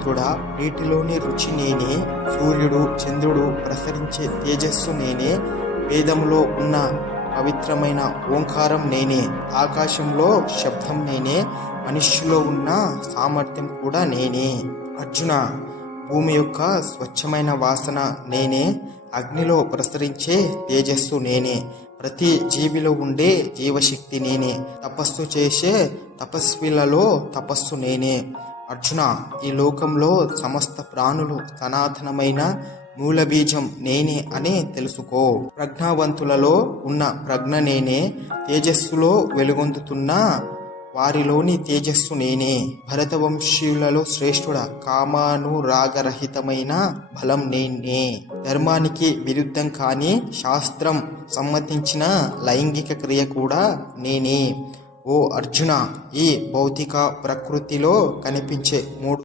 పుత్రుడా, నీటిలోని రుచి నేనే, సూర్యుడు చంద్రుడు ప్రసరించే తేజస్సు నేనే, వేదములో ఉన్న పవిత్రమైన ఓంకారం నేనే, ఆకాశంలో శబ్దం నేనే, మనుష్యులో ఉన్న సామర్థ్యం కూడా నేనే. అర్జున, భూమి యొక్క స్వచ్ఛమైన వాసన నేనే, అగ్నిలో ప్రసరించే తేజస్సు నేనే, ప్రతి జీవిలో ఉండే జీవశక్తి నేనే, తపస్సు చేసే తపస్విలలో తపస్సు నేనే. అర్జున, ఈ లోకంలో సమస్త ప్రాణులు సనాతనమైన మూలబీజం నేనే అని తెలుసుకో. ప్రజ్ఞావంతులలో ఉన్న ప్రజ్ఞ నేనే, తేజస్సులో వెలుగొందుతున్న వారిలోని తేజస్సు నేనే. భరతవంశీయులలో శ్రేష్ఠుడ, కామానురాగరహితమైన బలం నేనే. ధర్మానికి విరుద్ధం కాని శాస్త్రం సమ్మతించిన లైంగిక క్రియ కూడా నేనే. ఓ అర్జున, ఈ భౌతిక ప్రకృతిలో కనిపించే 3